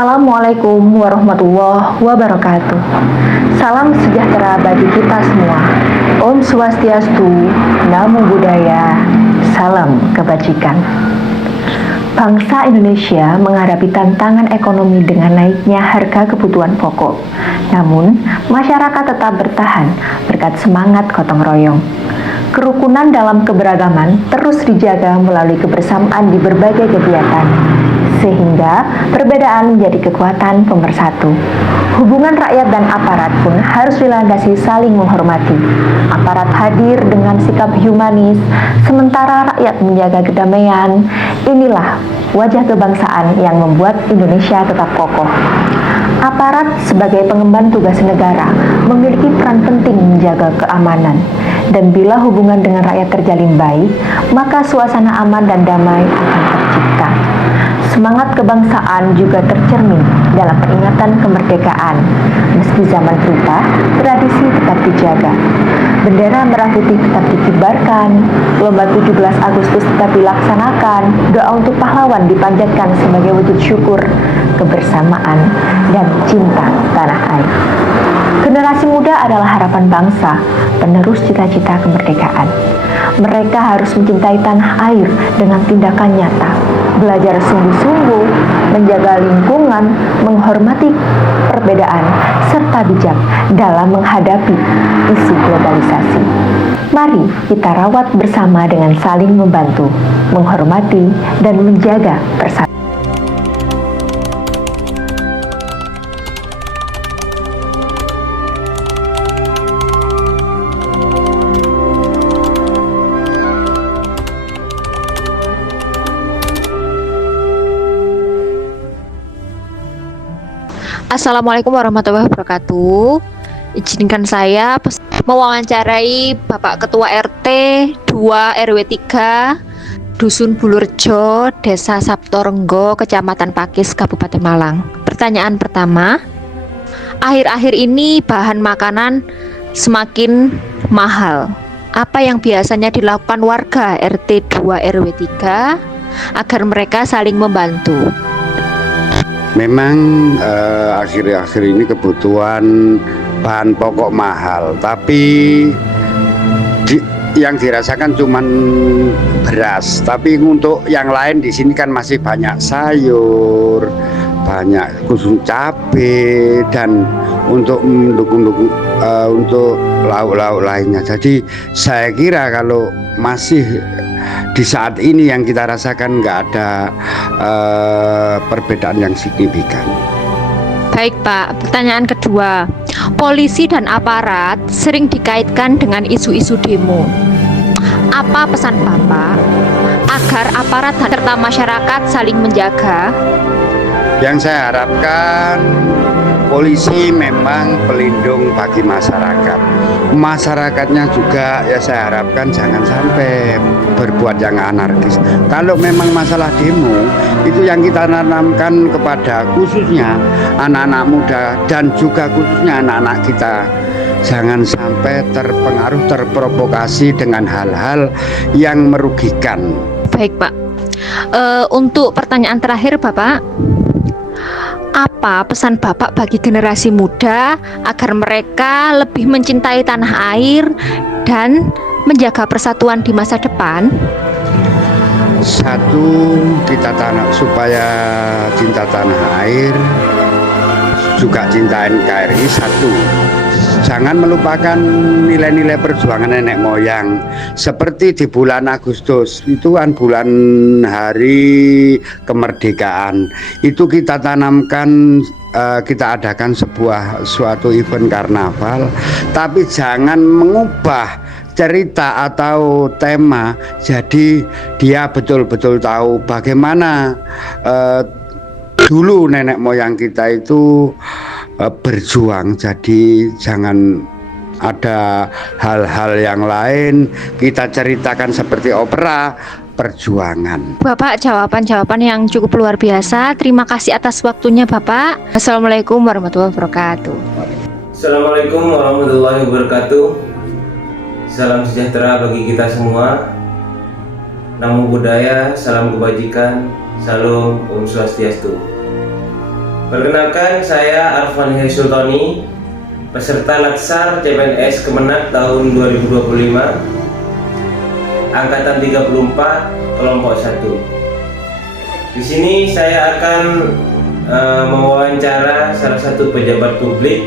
Assalamualaikum warahmatullahi wabarakatuh. Salam sejahtera bagi kita semua. Om Swastiastu, Namo Buddhaya, salam kebajikan. Bangsa Indonesia menghadapi tantangan ekonomi dengan naiknya harga kebutuhan pokok. Namun, masyarakat tetap bertahan berkat semangat gotong royong. Kerukunan dalam keberagaman terus dijaga melalui kebersamaan di berbagai kegiatan, sehingga perbedaan menjadi kekuatan pemersatu. Hubungan rakyat dan aparat pun harus dilandasi saling menghormati. Aparat hadir dengan sikap humanis, sementara rakyat menjaga kedamaian. Inilah wajah kebangsaan yang membuat Indonesia tetap kokoh. Aparat sebagai pengemban tugas negara memiliki peran penting menjaga keamanan. Dan bila hubungan dengan rakyat terjalin baik, maka suasana aman dan damai akan tercipta. Semangat kebangsaan juga tercermin dalam peringatan kemerdekaan. Meski zaman berubah, tradisi tetap dijaga. Bendera merah putih tetap dikibarkan, lomba 17 Agustus tetap dilaksanakan, doa untuk pahlawan dipanjatkan sebagai wujud syukur, kebersamaan, dan cinta tanah air. Generasi muda adalah harapan bangsa, penerus cita-cita kemerdekaan. Mereka harus mencintai tanah air dengan tindakan nyata, belajar sungguh-sungguh, menjaga lingkungan, menghormati perbedaan, serta bijak dalam menghadapi isu globalisasi. Mari kita rawat bersama dengan saling membantu, menghormati, dan menjaga persatuan. Assalamualaikum warahmatullahi wabarakatuh. Izinkan saya mewawancarai Bapak Ketua RT 2 RW 3 Dusun Bulurjo, Desa Saptorenggo, Kecamatan Pakis, Kabupaten Malang. Pertanyaan pertama, akhir-akhir ini bahan makanan semakin mahal. Apa yang biasanya dilakukan warga RT 2 RW 3 agar mereka saling membantu? Memang akhir-akhir ini kebutuhan bahan pokok mahal, tapi yang dirasakan cuman beras. Tapi untuk yang lain di sini kan masih banyak sayur, banyak khusus cabai, dan untuk mendukung untuk lauk-lauk lainnya. Jadi saya kira kalau masih di saat ini yang kita rasakan nggak ada perbedaan yang signifikan. Baik Pak, pertanyaan kedua, polisi dan aparat sering dikaitkan dengan isu-isu demo. Apa pesan Bapak agar aparat serta masyarakat saling menjaga? Yang saya harapkan, polisi memang pelindung bagi masyarakat. Masyarakatnya juga ya saya harapkan jangan sampai berbuat yang anarkis. Kalau memang masalah demo, itu yang kita tanamkan kepada khususnya anak-anak muda dan juga khususnya anak-anak kita. Jangan sampai terpengaruh, terprovokasi dengan hal-hal yang merugikan. Baik Pak, untuk pertanyaan terakhir Bapak, apa pesan Bapak bagi generasi muda agar mereka lebih mencintai tanah air dan menjaga persatuan di masa depan? Satu, kita supaya cinta tanah air, juga cinta NKRI. Satu, jangan melupakan nilai-nilai perjuangan nenek moyang. Seperti di bulan Agustus, itu kan bulan hari kemerdekaan. Itu kita tanamkan, kita adakan suatu event karnaval. Tapi jangan mengubah cerita atau tema, jadi dia betul-betul tahu bagaimana dulu nenek moyang kita itu berjuang. Jadi jangan ada hal-hal yang lain kita ceritakan seperti opera perjuangan. Bapak, jawaban-jawaban yang cukup luar biasa. Terima kasih atas waktunya Bapak. Assalamualaikum warahmatullahi wabarakatuh. Assalamualaikum warahmatullahi wabarakatuh. Salam sejahtera bagi kita semua. Namo Buddhaya, salam kebajikan, salam Om Swastiastu. Perkenalkan, saya Arfan Heri Sultoni, peserta Latsar CPNS Kemenak tahun 2025, angkatan 34, kelompok 1. Di sini saya akan mewawancara salah satu pejabat publik,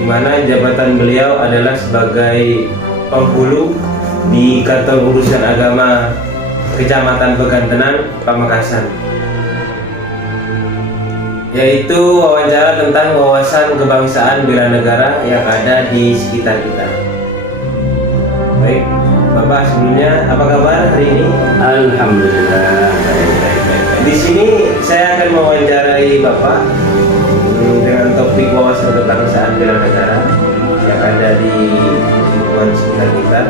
di mana jabatan beliau adalah sebagai penghulu di Kantor Urusan Agama Kecamatan Pegantenan, Pamekasan, yaitu wawancara tentang wawasan kebangsaan bela negara yang ada di sekitar kita. Baik, Bapak, sebelumnya apa kabar hari ini? Alhamdulillah. Di sini saya akan mewawancarai Bapak dengan topik wawasan kebangsaan bela negara yang ada di lingkungan sekitar kita.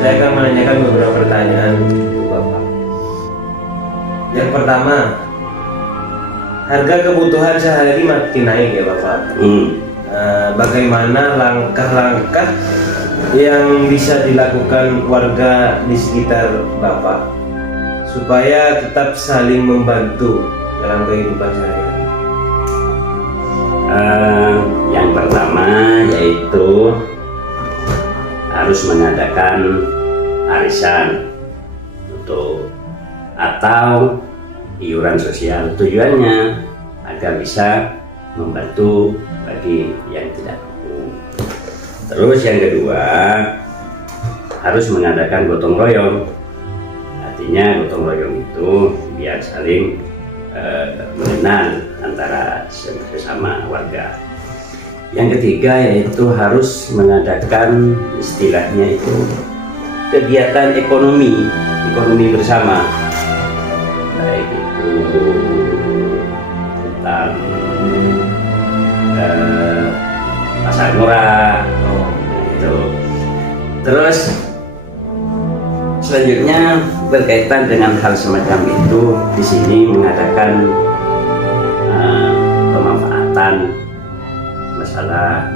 Saya akan menanyakan beberapa pertanyaan untuk Bapak. Yang pertama, harga kebutuhan sehari makin naik ya Bapak. Bagaimana langkah-langkah yang bisa dilakukan warga di sekitar Bapak supaya tetap saling membantu dalam kehidupan sehari-hari? Yang pertama yaitu harus mengadakan arisan atau iuran sosial, tujuannya agar bisa membantu bagi yang tidak mampu. Terus yang kedua, harus mengadakan gotong royong. Artinya gotong royong itu biar saling mengenal antara sesama warga. Yang ketiga yaitu harus mengadakan istilahnya itu kegiatan ekonomi bersama, baik itu tentang pasar murah, itu. Terus selanjutnya berkaitan dengan hal semacam itu, di sini mengadakan pemanfaatan masalah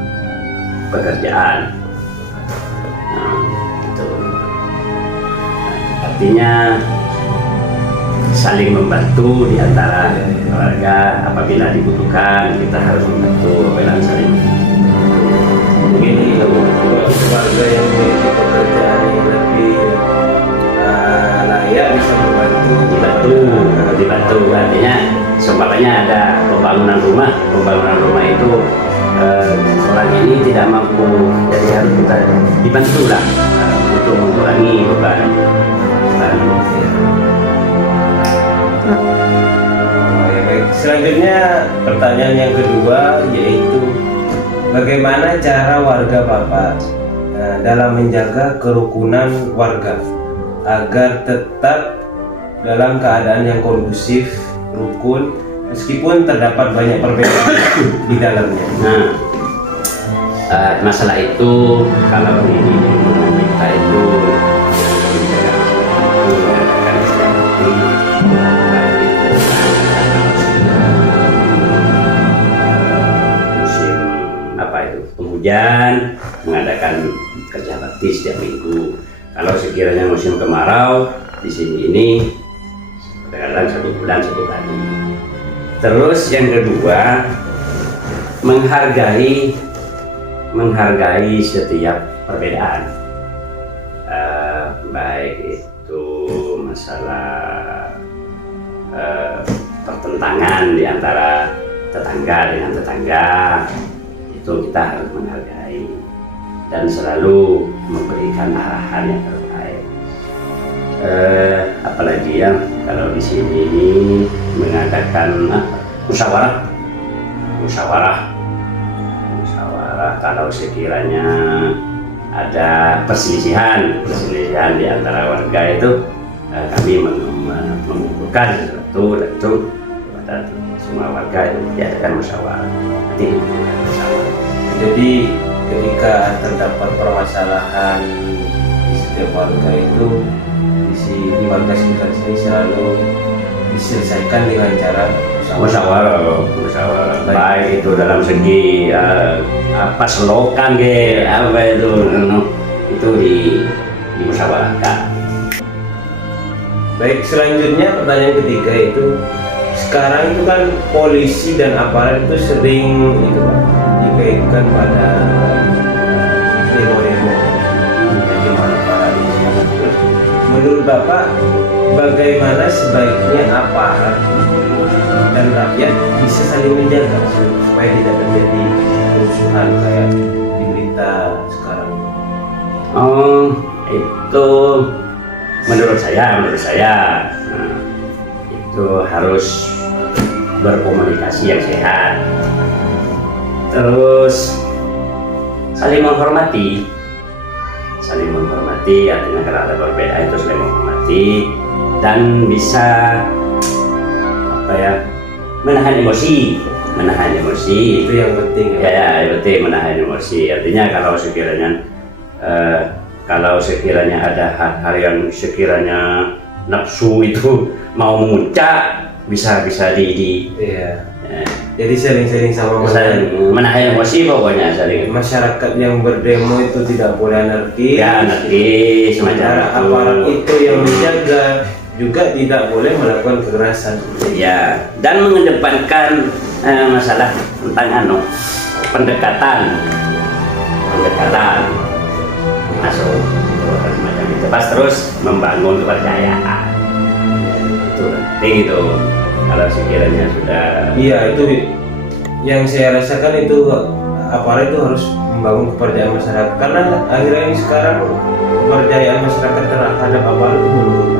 pekerjaan. Itu. Artinya saling membantu di antara keluarga, apabila dibutuhkan kita harus membantu, apabila saling Mungkin warga yang memiliki pekerjaan yang lebih layak bisa membantu. dibantu. Artinya seumpamanya ada pembangunan rumah itu orang ini tidak mampu, jadi harus kita dibantu lah untuk mengurangi beban. Baik. Selanjutnya pertanyaan yang kedua yaitu bagaimana cara warga Bapak dalam menjaga kerukunan warga agar tetap dalam keadaan yang kondusif, rukun, meskipun terdapat banyak perbedaan di dalamnya. Masalah itu kalau ini kita itu penghujan, mengadakan kerja bakti setiap minggu. Kalau sekiranya musim kemarau, di sini ini kadang-kadang 1 bulan 1 kali. Terus yang kedua, menghargai setiap perbedaan, baik itu masalah pertentangan di antara tetangga dengan tetangga, itu kita harus menghargai dan selalu memberikan arahan yang terbaik. Apalagi ya kalau di sini mengadakan musyawarah kalau sekiranya ada perselisihan di antara warga itu, kami mengumpulkan sesuatu dan itu kepada semua warga itu diadakan musyawarah. Jadi ketika terdapat permasalahan di setiap warga itu, di warga sekitar sini selalu diselesaikan dengan cara musyawarah. Baik itu dalam segi apa selokan apa itu dimusyawarahkan. Baik, selanjutnya pertanyaan ketiga itu sekarang itu kan polisi dan aparat itu sering itu Pak, dikaitkan pada demo-demo. Bagaimana para terus menurut Bapak bagaimana sebaiknya aparat dan rakyat bisa saling menjaga supaya tidak terjadi kerusuhan kayak di berita sekarang? Itu menurut saya nah, itu harus berkomunikasi yang sehat, terus saling menghormati artinya kalau ada perbedaan itu saling menghormati dan bisa menahan emosi Itu yang penting ya yang penting menahan emosi. Artinya kalau sekiranya ada hal-hal yang sekiranya nafsu itu mau memuncak bisa di Iya. Jadi saling sama menahan emosi pokoknya saling. Masyarakat yang berdemo itu tidak boleh anarkis. Ya anarkis semacam Sementara aparat itu yang menjaga juga tidak boleh melakukan kekerasan. Ya, dan mengedepankan masalah tentang pendekatan masuk semacam itu. Pas terus membangun kepercayaan. Itu penting itu. Kalau sekiranya sudah. Iya, itu yang saya rasakan itu aparat itu harus membangun kepercayaan masyarakat karena akhirnya ini sekarang kepercayaan masyarakat terhadap aparat itu menurun.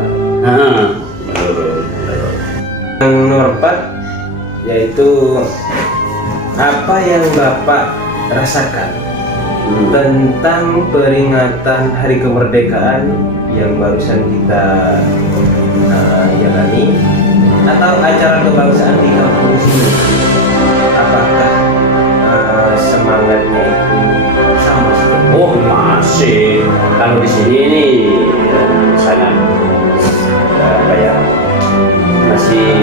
Yang nomor 4 yaitu apa yang Bapak rasakan tentang peringatan Hari Kemerdekaan yang barusan kita jalani atau acara kebangsaan di kampung sini? Apakah semangatnya itu sama seperti? Oh masih. Kalau di sini ini sangat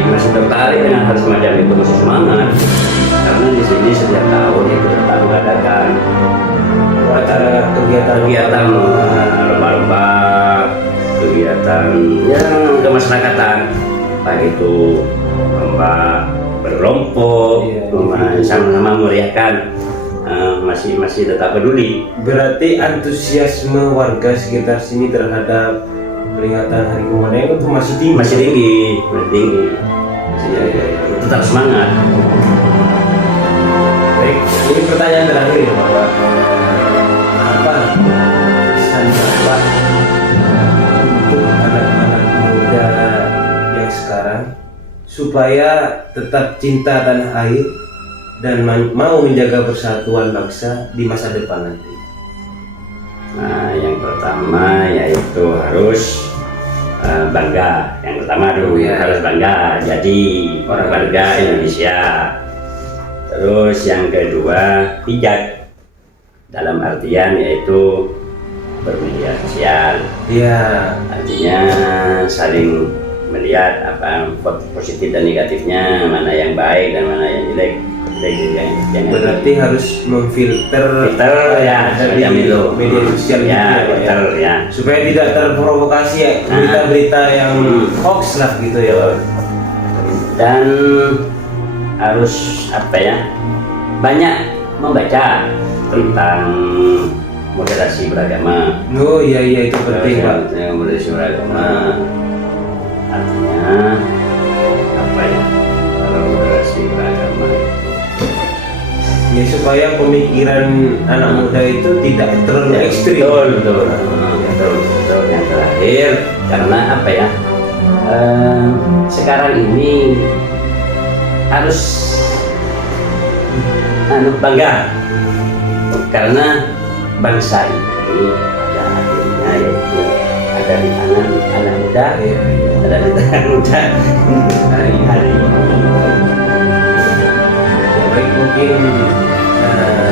masih tertarik dengan hal semacam itu, masih semangat karena di sini setiap tahun itu tetap mengadakan acara kegiatan lomba-lomba, kegiatan yang kemasyarakatan, baik itu lomba berkelompok, sama-sama meriahkan, masih tetap peduli. Berarti antusiasme warga sekitar sini terhadap peringatan Hari Kemerdekaan itu masih tinggi. Masih tinggi. Tetap semangat. Baik, ini pertanyaan terakhir ya Bapak. Apa pesan Bapak untuk anak-anak muda yang sekarang supaya tetap cinta tanah air dan mau menjaga persatuan bangsa di masa depan nanti? Nah, yang pertama yaitu harus bangga. Yang pertama dulu harus bangga jadi orang warga Indonesia. Terus yang kedua bijak dalam artian yaitu bermedia sosial. Iya. Artinya saling melihat apa positif dan negatifnya, mana yang baik dan mana yang jelek. Berarti harus memfilter ya dari media sosial ya, supaya tidak terprovokasi ya berita-berita yang hoax lah gitu ya. Dan harus banyak membaca tentang moderasi beragama. Oh iya itu penting Pak. Moderasi beragama artinya kalau moderasi beragama ya supaya pemikiran anak muda itu tidak terlalu ekstrim. Betul. Yang terakhir karena sekarang ini harus bangga karena bangsa ini pada akhirnya yaitu ada di tangan anak muda, ada di tangan muda hari-hari. Baik, mungkin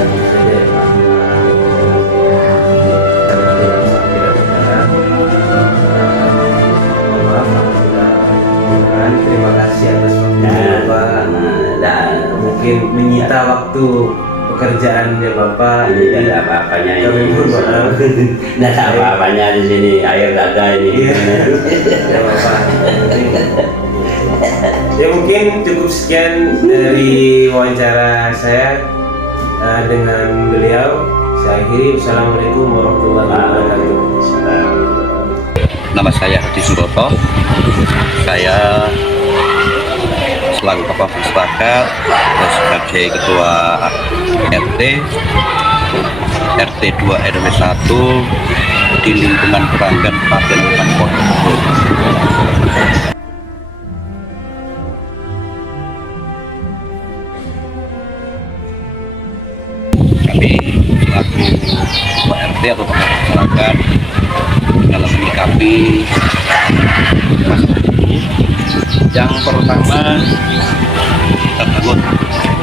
itu saja ya Pak. Maaf apabila kurang. Terima kasih atas waktunya Bapak. Mungkin menyita waktu pekerjaannya Bapak. Ini ada apa-apanya ini. Tidak ada apa-apanya di sini. Air ada ini. Ya Bapak. Ya mungkin cukup sekian dari wawancara saya dengan beliau. Saya akhiri. Wassalamualaikum warahmatullahi wabarakatuh. Nama saya Hadi Suroto. Saya selaku tokoh masyarakat sebagai ketua RT 2 RW 1 di lingkungan Keranggan Kabupaten Ponorogo. Kami selaku ketua RT atau tokoh masyarakat dalam menyikapi masalah ini, yang pertama kita bangun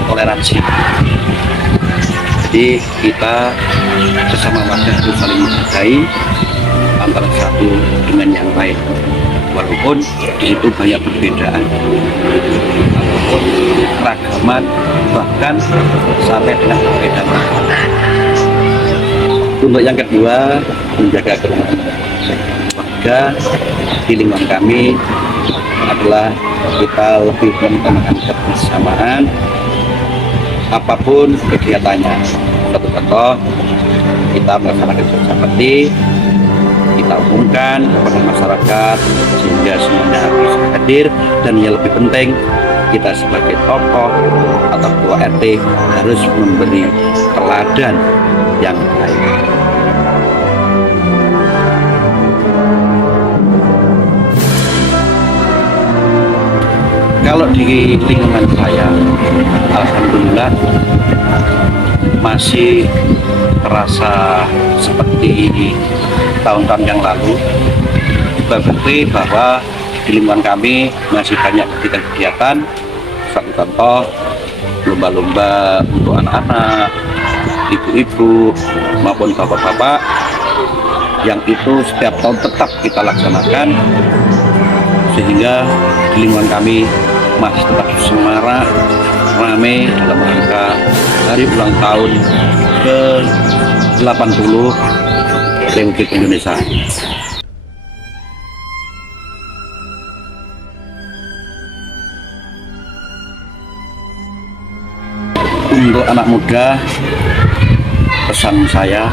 toleransi. Jadi kita sesama warga harus saling menghargai antara satu dengan yang lain, walaupun di situ banyak perbedaan ataupun keragaman, bahkan sampai dengan perbedaan. Untuk yang kedua, menjaga kerukunan warga di lingkungan kami adalah kita lebih mengutamakan kebersamaan apapun kegiatannya. Contoh, kita melaksanakan seperti kita umumkan kepada masyarakat sehingga semuanya bisa hadir, dan yang lebih penting kita sebagai tokoh atau ketua RT harus memberi teladan yang baik. Kalau di lingkungan saya, alhamdulillah masih terasa seperti tahun-tahun yang lalu. Bukti bahwa di lingkungan kami masih banyak kegiatan-kegiatan. Satu contoh, lomba-lomba untuk anak-anak, ibu-ibu maupun bapak-bapak, yang itu setiap tahun tetap kita laksanakan, sehingga di lingkungan kami masih tetap semarak, ramai dalam rangka hari ulang tahun ke-80 Republik Indonesia. Untuk anak muda, pesan saya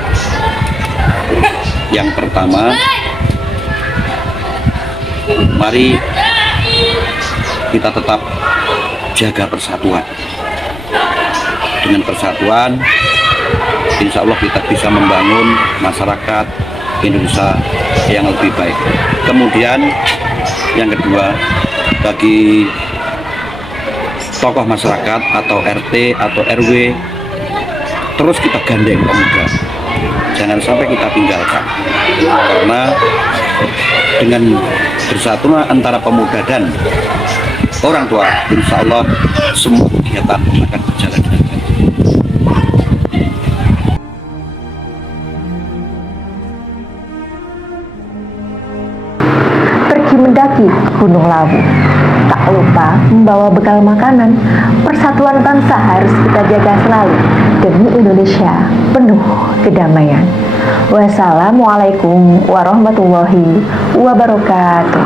yang pertama, mari kita tetap jaga persatuan. Dengan persatuan, insya Allah kita bisa membangun masyarakat Indonesia yang lebih baik. Kemudian yang kedua, bagi tokoh masyarakat atau RT atau RW, terus kita gandeng pemuda, jangan sampai kita tinggalkan, karena dengan bersatunya antara pemuda dan orang tua, insya Allah semua kegiatan akan berjalan dengan baik. Pergi mendaki Gunung Lawu, tak lupa membawa bekal makanan. Persatuan bangsa harus kita jaga selalu demi Indonesia penuh kedamaian. Wassalamualaikum warahmatullahi wabarakatuh.